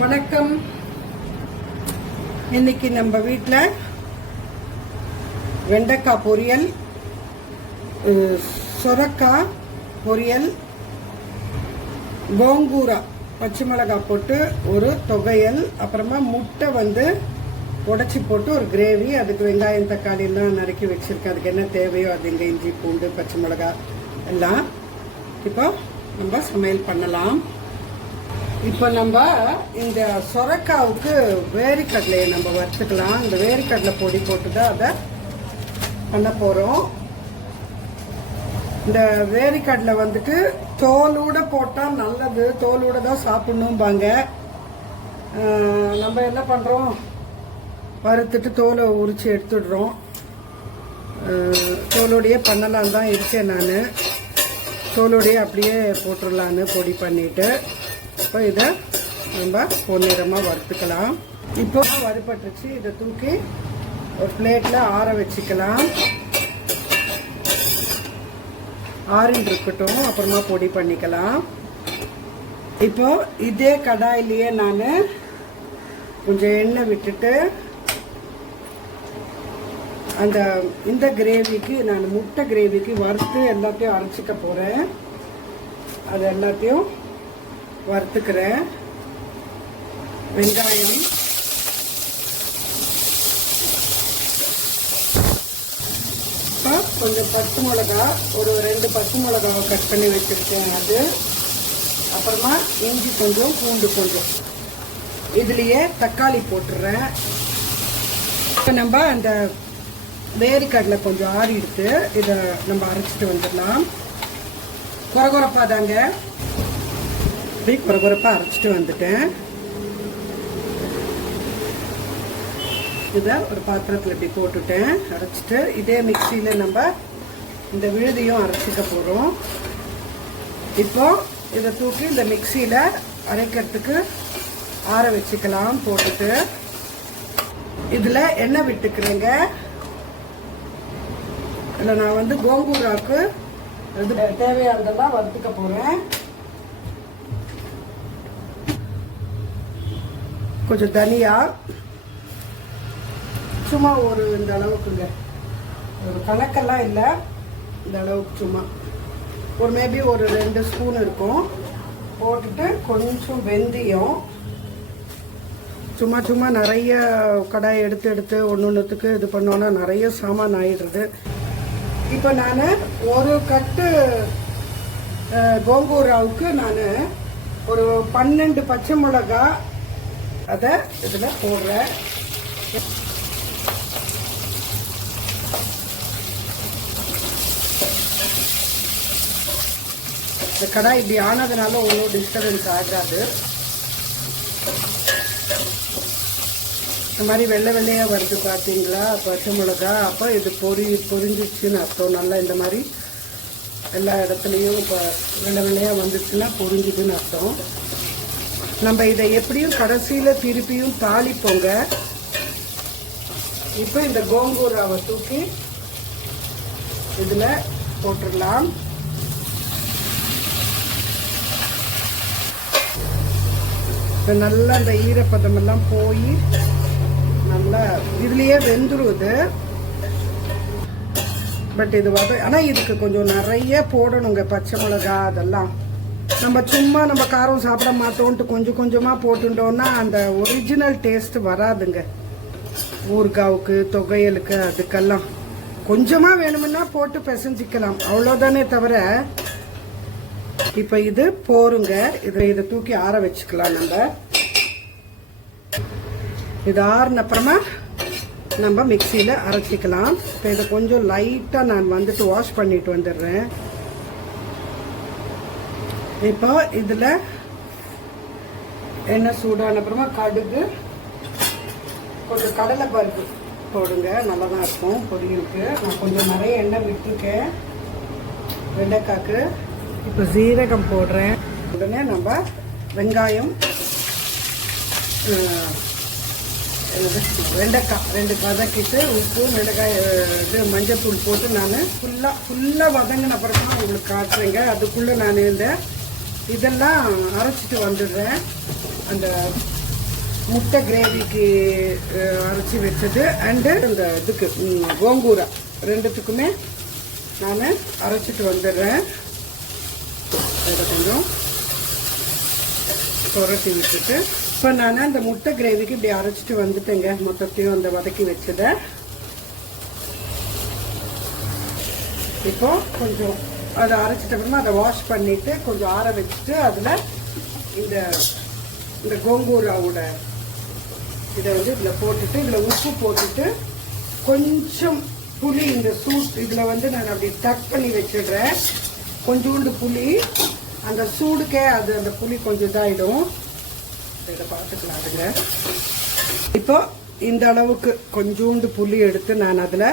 வணக்கம். இன்னைக்கு நம்ம வீட்டில் வெண்டைக்காய் பொரியல், சொரக்காய் பொரியல், கோங்கூரா பச்சை மிளகாய் போட்டு ஒரு தொகையல், அப்புறமா முட்டை உடைச்சி போட்டு ஒரு கிரேவி. அதுக்கு வெங்காயம் தக்காளி எல்லாம் நறுக்கி வச்சிருக்கேன். அதுக்கு என்ன தேவையோ அது இங்கே இஞ்சி பூண்டு பச்சை மிளகாய் எல்லாம். இப்போ நம்ம சமையல் பண்ணலாம். இப்போ நம்ம இந்த சொரக்காவுக்கு வேர்க்கடலையை நம்ம வறுத்துக்கலாம். இந்த வேர்க்கடலை பொடி போட்டு தான் அதை பண்ண போகிறோம். இந்த வேர்க்கடலை தோலோட போட்டால் நல்லது, தோலோட தான் சாப்பிடணும்பாங்க. நம்ம என்ன பண்ணுறோம், வறுத்துட்டு தோலை உரித்து எடுத்துடுறோம். தோலோடையே பண்ணலாம் தான் இருக்கேன் நான். தோலோடையே அப்படியே போட்டுடலான்னு பொடி பண்ணிவிட்டு இப்போ இதை நம்ம பொன்னிறமாக வறுத்துக்கலாம். இப்போ வறுபட்டுருச்சு. இதை தூக்கி ஒரு பிளேட்டில் ஆற வச்சுக்கலாம். ஆறின்னு இருக்கட்டும், அப்புறமா பொடி பண்ணிக்கலாம். இப்போ இதே கடாயிலேயே நான் கொஞ்சம் எண்ணெய் விட்டுட்டு இந்த கிரேவிக்கு நான் முட்டை கிரேவிக்கு வறுத்து எல்லாத்தையும் அரைச்சிக்க போகிறேன். அது எல்லாத்தையும் வறுத்துக்கிறேன். வெங்காயம், இப்போ கொஞ்சம் பச்சை மிளகா, ஒரு 2 பச்சை மிளகாவை கட் பண்ணி வச்சுருக்கேன். அது அப்புறமா இஞ்சி கொஞ்சம், பூண்டு கொஞ்சம். இதுலேயே தக்காளி போட்டுடுறேன். இப்போ நம்ம அந்த வேர்க்கடலை கொஞ்சம் ஆறி எடுத்து இதை நம்ம அரைச்சிட்டு வந்துடலாம். கொரகொரப்பாக தாங்க, இப்படி கொரகொரப்பாக அரைச்சிட்டு வந்துட்டேன். இதை ஒரு பாத்திரத்தில் இப்படி போட்டுட்டேன், அரைச்சிட்டு. இதே மிக்சியில் நம்ம இந்த விழுதியும் அரைச்சிக்க போகிறோம். இப்போ இதை தூக்கி இந்த மிக்சியில் அரைக்கிறதுக்கு ஆற வச்சுக்கலாம். போட்டுட்டு இதில் எண்ணெய் விட்டுக்கிறேங்க. இதில் நான் கோங்கூராவுக்கு இது தேவையானதெல்லாம் வறுத்துக்க போகிறேன். கொஞ்சம் தனியா, சும்மா ஒரு இந்த அளவுக்குங்க, ஒரு கணக்கெல்லாம் இல்லை, இந்த அளவுக்கு சும்மா ஒரு மேபி ஒரு 2 ஸ்பூன் இருக்கும். போட்டுட்டு கொஞ்சம் வெந்தயம், சும்மா சும்மா நிறைய கடாய் எடுத்து ஒன்றுத்துக்கு இது பண்ணோன்னா நிறைய சாமான் ஆயிடுறது. இப்போ நான் ஒரு கட்டு கோங்கூராவுக்கு நான் ஒரு 12 பச்சை மிளகா அதை இதில் போடுறேன். இந்த கடாய் இப்படி ஆனதுனால ஒன்றும் டிஸ்டர்பன்ஸ் ஆகாது. இந்த மாதிரி வெள்ளை வெள்ளையாக வருது பார்த்தீங்களா பச்சை மிளகா. அப்போ இது பொரிஞ்சிச்சுன்னு அர்த்தம். நல்லா இந்த மாதிரி எல்லா இடத்துலையும் இப்போ வெள்ளை வெள்ளையாக வந்துச்சுன்னா பொரிஞ்சுதுன்னு அர்த்தம். நம்ம இதை எப்படியும் கடைசியில் திருப்பியும் தாளிப்போங்க. இப்போ இந்த கோங்கூராவை தூக்கி இதில் போட்டுடலாம். நல்லா இந்த ஈரப்பதமெல்லாம் போய் நல்லா இதுலேயே வெந்துருது. பட் இது ஆனால் இதுக்கு கொஞ்சம் நிறைய போடணுங்க பச்சை மிளகா. அதெல்லாம் நம்ம காரம் சாப்பிட மாட்டோன்ட்டு கொஞ்சம் கொஞ்சமாக போட்டுட்டோம்னா அந்த ஒரிஜினல் டேஸ்ட் வராதுங்க. ஊறுகாவுக்கு, தொகையலுக்கு, அதுக்கெல்லாம் கொஞ்சமாக வேணுமுன்னா போட்டு பிசைஞ்சிக்கலாம், அவ்வளோதானே தவிர. இப்போ இது போருங்க. இதை தூக்கி ஆற வச்சுக்கலாம். நம்ம இது ஆறின அப்புறமா நம்ம மிக்சியில் அரைச்சிக்கலாம். இப்போ இதை கொஞ்சம் லைட்டாக நான் வாஷ் பண்ணிட்டு வந்துடுறேன். இப்போ இதில் எண்ணெய் சூடான அப்புறமா கடுகு, கொஞ்சம் கடலை பருப்பு போடுங்க, நல்லா தான் இருக்கும் பொரியலுக்கு. நான் கொஞ்சம் நிறைய எண்ணெய் விட்டுருக்கேன் வெண்டைக்காய்க்கு. இப்போ சீரகம் போடுறேன். உடனே நம்ம வெங்காயம், வெண்டைக்காய் 2 வதக்கிட்டு உப்பு, மிளகாய், இது மஞ்சத்தூள் போட்டு நான் ஃபுல்லாக வதங்கின அப்புறம் தான் உங்களுக்கு காட்டுறேங்க. அதுக்குள்ளே நான் இதெல்லாம் அரைச்சிட்டு வந்துடுறேன். அந்த முட்டை கிரேவிக்கு அரைச்சி வச்சது அண்டு இந்த இதுக்கு கோங்கூரா ரெண்டுத்துக்குமே நான் அரைச்சிட்டு வந்துடுறேன். அதை கொஞ்சம் புரட்டி விட்டுட்டு இப்போ நான் அந்த முட்டை கிரேவிக்கு இப்படி அரைச்சிட்டு வந்துட்டேங்க. மொத்தத்தையும் அந்த வதக்கி வச்சதை இப்போ கொஞ்சம் அதை அரைச்சிட்ட அப்புறமா அதை வாஷ் பண்ணிட்டு கொஞ்சம் ஆற வச்சுட்டு அதில் இந்த கோங்கூராவோட இதை வந்து இதில் போட்டுட்டு இதில் உப்பு போட்டுட்டு கொஞ்சம் புளி இந்த சூட் இதில் வந்து நான் அப்படி டக் பண்ணி வச்சிடுறேன். கொஞ்சோண்டு புளி அந்த சூடுக்கே அது அந்த புளி கொஞ்சம் இதாகிடும். இதை பார்த்துக்கலாதுங்க. இப்போ இந்த அளவுக்கு கொஞ்சோண்டு புளி எடுத்து நான் அதில்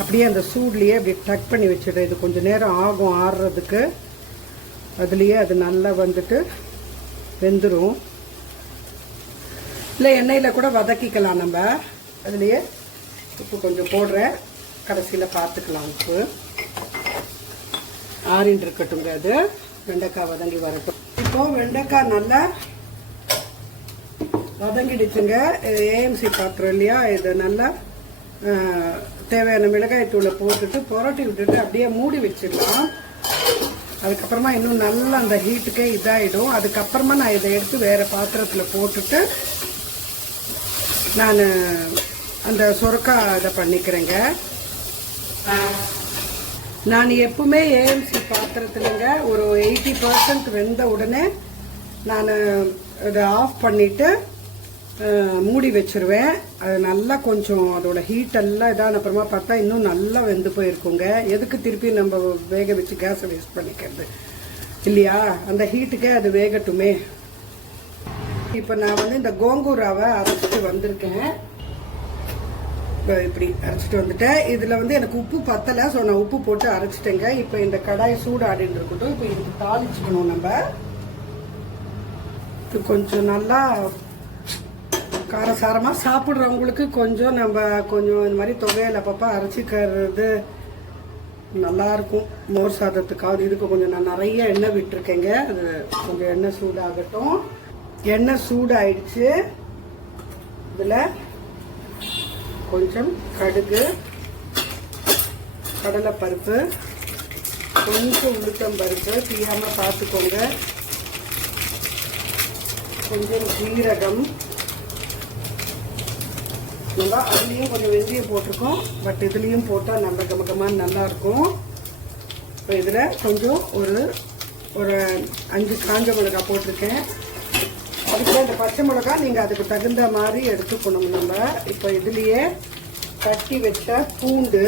அப்படியே அந்த சூட்லேயே அப்படி டக் பண்ணி வச்சிடுறேன். இது கொஞ்சம் நேரம் ஆகும் ஆறுறதுக்கு. அதுலேயே அது நல்லா வந்துட்டு வெந்துடும். இல்லை எண்ணெயில் கூட வதக்கிக்கலாம் நம்ம. அதுலேயே உப்பு கொஞ்சம் போடுறேன், கடைசியில் பார்த்துக்கலாம். உப்பு ஆறின்னு இருக்கட்டுங்க. அது வெண்டைக்காய் வதங்கி வரட்டும். இப்போ வெண்டைக்காய் நல்லா வதங்கிடுச்சுங்க. ஏஎம்சி பாத்திரம் இல்லையா, இது நல்லா தேவையான மிளகாய் தூளை போட்டுட்டு புரட்டி விட்டுட்டு அப்படியே மூடி வச்சிடலாம். அதுக்கப்புறமா இன்னும் நல்லா அந்த ஹீட்டுக்கே இதாகிடும். அதுக்கப்புறமா நான் இதை எடுத்து வேறு பாத்திரத்தில் போட்டுட்டு நான் அந்த சொரக்காய் இதை பண்ணிக்கிறேங்க. நான் எப்பவுமே ஏஎம்சி பாத்திரத்துலங்க ஒரு 80% வெந்த உடனே நான் இதை ஆஃப் பண்ணிவிட்டு மூடி வச்சிருவேன். அது நல்லா கொஞ்சம் அதோட ஹீட் எல்லாம் இதான அப்புறமா பார்த்தா இன்னும் நல்லா வெந்து போயிருக்குங்க. எதுக்கு திருப்பி நம்ம வேக வச்சு கேஸை வேஸ்ட் பண்ணிக்கிறது இல்லையா? அந்த ஹீட்டுக்கே அது வேகட்டுமே. இப்போ நான் வந்து இந்த கோங்கூராவை அரைச்சிட்டு வந்திருக்கேன். இப்படி அரைச்சிட்டு வந்துட்டேன். இதில் வந்து எனக்கு உப்பு பத்தலை, ஸோ நான் உப்பு போட்டு அரைச்சிட்டேங்க. இப்போ இந்த கடாய் சூடாடின்னு இருக்கட்டும். இப்போ இதுக்கு தாளிச்சுக்கணும் நம்ம. இது கொஞ்சம் நல்லா காரசாரமாக சாப்பிட்றவங்களுக்கு கொஞ்சம் நம்ம கொஞ்சம் இந்த மாதிரி தொகையில் அப்பப்போ அரைச்சிக்கிறது நல்லாயிருக்கும். மோர் சாதத்துக்காவது. இதுக்கு கொஞ்சம் நான் நிறைய எண்ணெய் விட்டுருக்கேங்க. அது கொஞ்சம் எண்ணெய் சூடாகட்டும். எண்ணெய் சூடாயிடுச்சு. இதில் கொஞ்சம் கடுகு, கடலைப்பருப்பு, கொஞ்சம் உளுத்தம் பருப்பு தீயாமல் பார்த்துக்கோங்க, கொஞ்சம் ஜீரகம், நம்ம அதுலேயும் கொஞ்சம் வெந்தயம் போட்டிருக்கோம். பட் இதுலேயும் போட்டால் நம்ம கமகமாக நல்லாயிருக்கும். இப்போ இதில் கொஞ்சம் ஒரு 5 காஞ்ச மிளகாய் போட்டிருக்கேன். அதுக்கு இந்த பச்சை மிளகா நீங்கள் அதுக்கு தகுந்த மாதிரி எடுத்துக்கணும் நம்ம. இப்போ இதுலேயே தட்டி வச்ச பூண்டு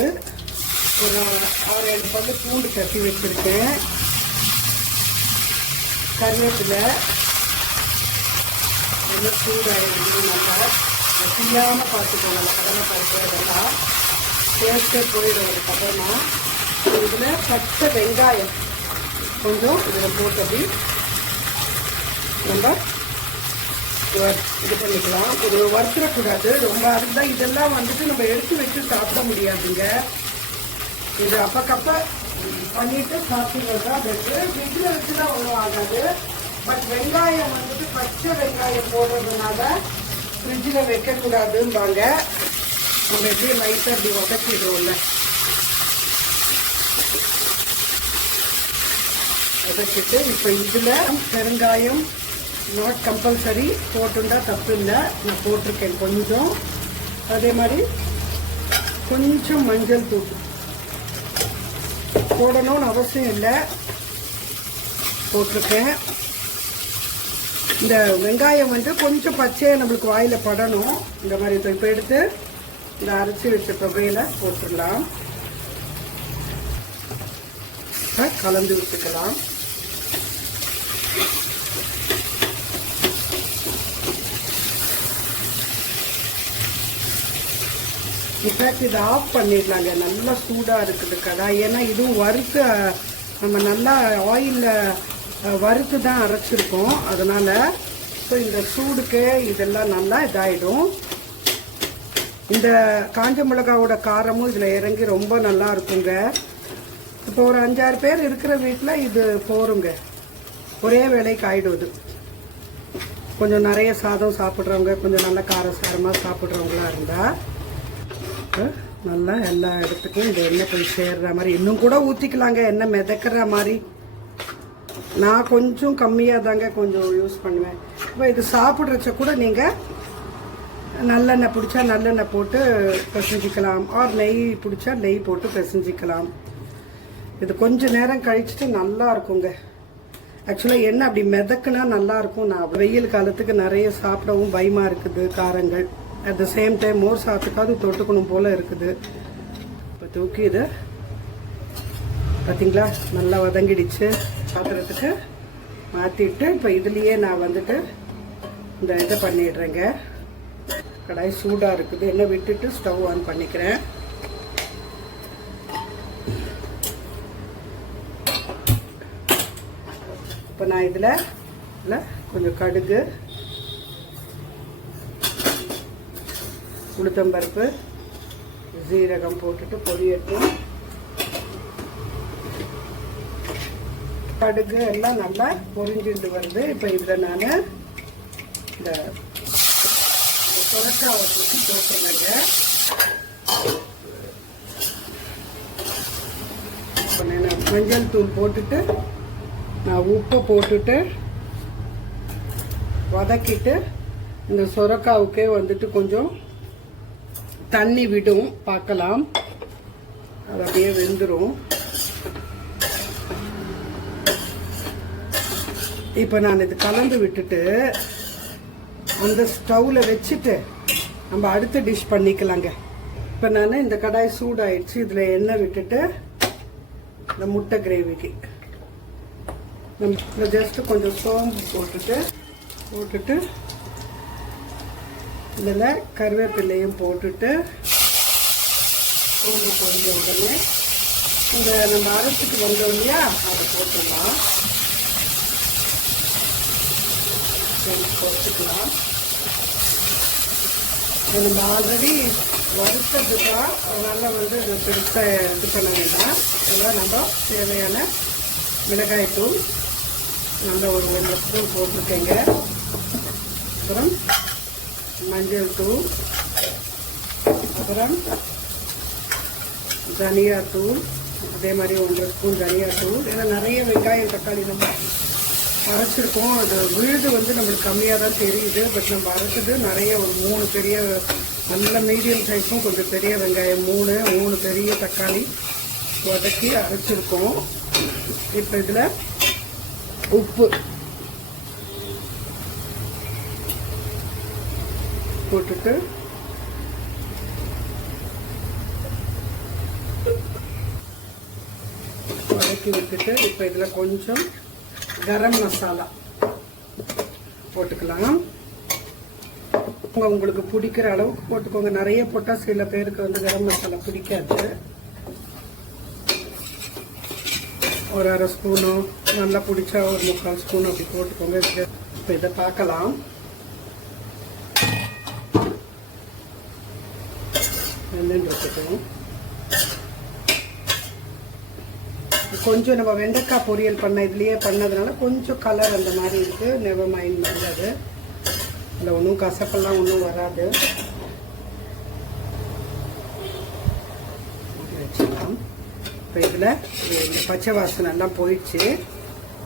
ஒரு 6-7 பல்லு பூண்டு தட்டி வச்சுருக்கேன். கருவேப்பிலை நல்லா சூடாகிடுது. நல்லா தீயாமல் பார்த்துக்கோங்க. அந்த கடலை பருப்பு இதெல்லாம் டேஸ்ட்டே போயிடும். அதுக்கப்புறமா இதில் பச்சை வெங்காயம் கொஞ்சம் இதில் போட்டு அப்படி நம்ம இது பண்ணிக்கலாம். இது வறுத்துடக்கூடாது ரொம்ப. அதுதான் இதெல்லாம் வந்துட்டு நம்ம எடுத்து வச்சு சாப்பிட முடியாதுங்க. இது அப்பக்கப்ப பண்ணிட்டு சாப்பிடுறது தான் பெட்ரு. ஃப்ரிட்ஜில் வச்சுதான் ஒன்றும் ஆகாது. பட் வெங்காயம் வந்துட்டு பச்சை வெங்காயம் போடுறதுனால ஃப்ரிட்ஜில் வைக்கக்கூடாதும்பாங்க. நம்ம எப்படி லைட்டாக அப்படி வதக்கிடுவோம்ல, வதக்கிட்டு இப்போ இதில் பெருங்காயம் நாட் கம்பல்சரி போட்டுண்டா தப்பு இல்லை, நான் போட்டிருக்கேன் கொஞ்சம். அதே மாதிரி கொஞ்சம் மஞ்சள் தூள் போடணும்னு அவசியம் இல்லை, போட்டிருக்கேன். இந்த வெங்காயம் வந்து கொஞ்சம் பச்சையாக நம்மளுக்கு வாயில் படணும். இந்த மாதிரி இப்போ எடுத்து இந்த அரைச்சி வச்ச தொகையில் போட்டுடலாம். கலந்து விட்டுக்கலாம். இன்ஃபேக்ட் இதை ஆஃப் பண்ணிடலாங்க. நல்லா சூடாக இருக்குது கடாய். ஏன்னா இதுவும் வறுத்து நம்ம நல்லா ஆயிலில் வறுத்து தான் அரைச்சிருக்கோம். அதனால் ஸோ இந்த சூடுக்கு இதெல்லாம் நல்லா இதாகிடும். இந்த காஞ்ச மிளகாவோட காரமும் இதில் இறங்கி ரொம்ப நல்லா இருக்குங்க. இப்போ ஒரு 5-6 பேர் இருக்கிற வீட்டில் இது போருங்க. ஒரே வேலைக்கு ஆகிடும். இது கொஞ்சம் நிறைய சாதம் சாப்பிட்றவங்க, கொஞ்சம் நல்ல காரசாரமாக சாப்பிட்றவங்களா இருந்தால் நல்லா எல்லா இடத்துக்கும் இந்த எண்ணெய் போய் சேர்ற மாதிரி இன்னும் கூட ஊற்றிக்கலாங்க. எண்ணெய் மிதக்கிற மாதிரி நான் கொஞ்சம் கம்மியாக தாங்க கொஞ்சம் யூஸ் பண்ணுவேன். இப்போ இது சாப்பிட்றச்ச கூட நீங்கள் நல்லெண்ணெய் பிடிச்சா நல்லெண்ணெய் போட்டு பிசைஞ்சிக்கலாம், ஆர் நெய் பிடிச்சா நெய் போட்டு பிசைஞ்சிக்கலாம். இது கொஞ்சம் நேரம் கழிச்சுட்டு நல்லா இருக்குங்க. ஆக்சுவலாக எண்ணெய் அப்படி மிதக்குனா நல்லாயிருக்கும். நான் வெயில் காலத்துக்கு நிறைய சாப்பிடவும் பயமாக இருக்குது காரங்கள். அட் த சேம் டைம் மோர் சாத்துக்காவது தொட்டுக்கணும் போல் இருக்குது. இப்போ தூக்கி இது பார்த்தீங்களா நல்லா வதங்கிடுச்சு. பாத்திரத்துக்கு மாற்றிட்டு இப்போ இதுலேயே நான் வந்துட்டு இந்த இதை பண்ணிடுறேங்க. கடாய் சூடாக இருக்குது, எண்ணெய் விட்டுட்டு ஸ்டவ் ஆன் பண்ணிக்கிறேன். இப்போ நான் இதில் கொஞ்சம் கடுகு, உளுத்தம்பருப்பு, ஜீரகம் போட்டுட்டு பொரியட்டும். கடுகு எல்லாம் நல்லா பொரிஞ்சுட்டு வருது. இப்போ இதில் நான் இந்த சொரக்காவை தூக்கி போட்டுருங்க. இப்போ நான் மஞ்சள் தூள் போட்டுட்டு நான் உப்பை போட்டுட்டு வதக்கிட்டு இந்த சொரக்காவுக்கே வந்துட்டு கொஞ்சம் தண்ணி விடும், பார்க்கலாம். அது அப்படியே வெந்துடும். இப்போ நான் இது கலந்து விட்டுட்டு அந்த ஸ்டவ்வில் வச்சுட்டு நம்ம அடுத்த டிஷ் பண்ணிக்கலாங்க. இப்போ நான் இந்த கடாய் சூடாயிடுச்சு. இதில் எண்ணெய் விட்டுட்டு இந்த முட்டை கிரேவிக்கு நம்ம ஜஸ்ட்டு கொஞ்சம் சோம்பு போட்டுட்டு இதில் கருவேப்பிலையும் போட்டுட்டு சோம்பு பொரிஞ்ச உடனே இந்த நம்ம அரைச்சிட்டு வந்தோம் இல்லையா அதை போட்டுடலாம். பொறுத்துக்கலாம். நம்ம ஆல்ரெடி வறுத்தது தான், அதனால் வந்து இதை பெருசாக இது பண்ண வேண்டாம். இதெல்லாம் நம்ம தேவையான மிளகாய்த்தூள் நல்லா ஒரு 1 ஸ்பூன் போட்டிருக்கேங்க. அப்புறம் மஞ்சள் தூள், அப்புறம் தனியாத்தூள், அதே மாதிரி 1 ஸ்பூன் தனியாத்தூள். ஏன்னா நிறைய வெங்காயம் தக்காளி நம்ம அரைச்சிருக்கோம். அது விழுது வந்து நம்மளுக்கு கம்மியாக தான் தெரியுது. பட் நம்ம அரைச்சது நிறைய ஒரு 3 பெரிய நல்ல மீடியம் சைஸும் கொஞ்சம் பெரிய வெங்காயம் 3 பெரிய தக்காளி வதக்கி அரைச்சிருக்கோம். இப்போ இதில் உப்பு போட்டுட்டு வதக்கி விட்டுட்டு இப்போ இதில் கொஞ்சம் கரம் மசாலா போட்டுக்கலாம். உங்களுக்கு பிடிக்கிற அளவுக்கு போட்டுக்கோங்க. நிறைய போட்டால் சில பேருக்கு வந்து கரம் மசாலா பிடிக்காது. ஒரு 1/2 ஸ்பூனோ, நல்லா பிடிச்சா ஒரு 3/4 ஸ்பூன் அப்படி போட்டுக்கோங்க. இப்போ இதை பார்க்கலாம். இருக்கட்டும். கொஞ்சம் நம்ம வெண்டைக்காய் பொரியல் பண்ண இதுலேயே பண்ணதுனால கொஞ்சம் கலர் அந்த மாதிரி இருக்குது. நெவர் மைண்ட் நல்லது. அதில் ஒன்றும் கசப்பெல்லாம் ஒன்றும் வராது. வச்சுக்கலாம். இப்போ இதில் இந்த பச்சை வாசனை எல்லாம் போயிடுச்சு.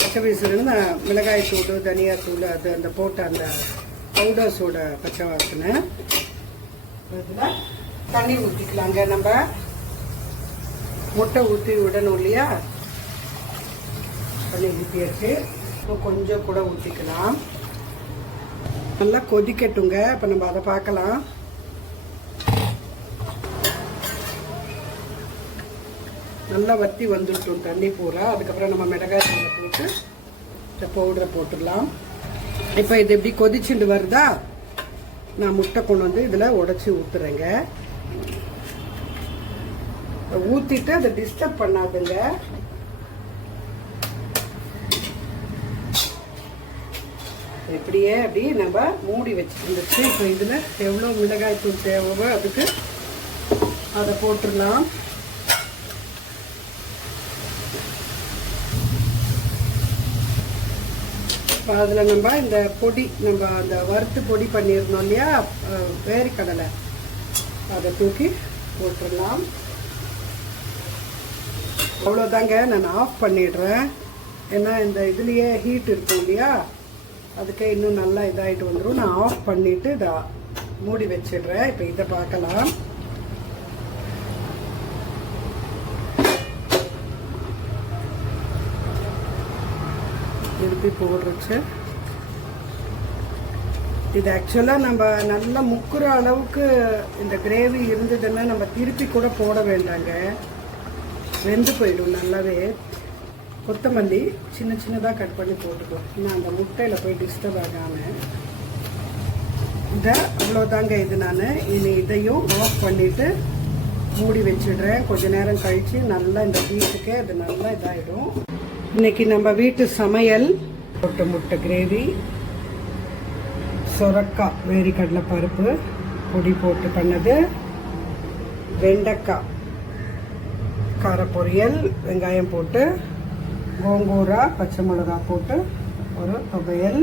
பச்சை வாசனை மிளகாய் தூள், தனியாத்தூள், அது அந்த போட்ட அந்த பவுடர்ஸோட பச்சை வாசனை. இதில் தண்ணி ஊற்றிக்கலாங்க. நம்ம முட்டை ஊற்றி விடணும் இல்லையா, தண்ணி ஊற்றியாச்சு. கொஞ்சம் கூட ஊற்றிக்கலாம். நல்லா கொதிக்கட்டுங்க. இப்போ நம்ம அதை பார்க்கலாம். நல்லா வத்தி வந்துட்டோம் தண்ணி பூரா. அதுக்கப்புறம் நம்ம மிளகாய் தூளை போட்டு இந்த பவுடரை போட்டுடலாம். இப்போ இது எப்படி கொதிச்சுட்டு வருதா, நான் முட்டை கொண்டு வந்து இதில் உடச்சி ஊற்றுறேங்க. ஊற்றிட்டு அதை டிஸ்டர்ப் பண்ணாதுங்க. இப்படியே அப்படி நம்ம மூடி வச்சுருந்துச்சு. இப்போ இதில் எவ்வளோ மிளகாய் தூள் தேவையோ அதுக்கு அதை போட்டுடலாம். அதில் நம்ம இந்த பொடி நம்ம அந்த வறுத்து பொடி பண்ணியிருந்தோம் இல்லையா, வேர்க்கடலை, அதை தூக்கி போட்டுடலாம். அவ்வளோதாங்க, நான் ஆஃப் பண்ணிடுறேன். ஏன்னா இந்த இதுலேயே ஹீட் இருக்கும் இல்லையா, அதுக்கே இன்னும் நல்லா இதாகிட்டு வந்துடும். நான் ஆஃப் பண்ணிவிட்டு இதை மூடி வச்சிடுறேன். இப்போ இதை பார்க்கலாம். திருப்பி போடுறச்சு. இது ஆக்சுவலாக நம்ம நல்லா முக்குற அளவுக்கு இந்த கிரேவி இருந்ததுன்னா நம்ம திருப்பி கூட போட வேண்டாங்க, வெந்து போயிடும் நல்லாவே. கொத்தமல்லி சின்ன சின்னதாக கட் பண்ணி போட்டுக்கலாம், நான் அந்த முட்டையில் போய் டிஸ்டர்ப் ஆகாமல். இதை அவ்வளோதாங்க. இது நான் இனி இதையும் ஆஃப் பண்ணிவிட்டு மூடி வச்சிடுறேன். கொஞ்ச நேரம் கழித்து நல்லா இந்த ஹீட்டுக்கு அது நல்லா இதாகிடும். இன்னைக்கு நம்ம வீட்டு சமையல் போட்டு முட்டை கிரேவி, சொரக்காய் வேர்க்கடலை பருப்பு பொடி போட்டு பண்ணது, வெண்டைக்காய் கார பொரியல், வெங்காயம் போட்டு, கோங்கூரா பச்சை மிளகா போட்டு ஒரு துவையல்,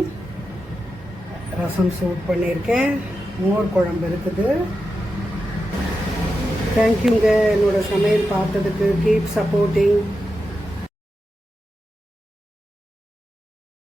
ரசம் சூட் பண்ணியிருக்கேன், மோர் குழம்பு இருக்குது. தேங்க்யூங்க என்னோட சமையல் பார்த்ததுக்கு. Keep supporting.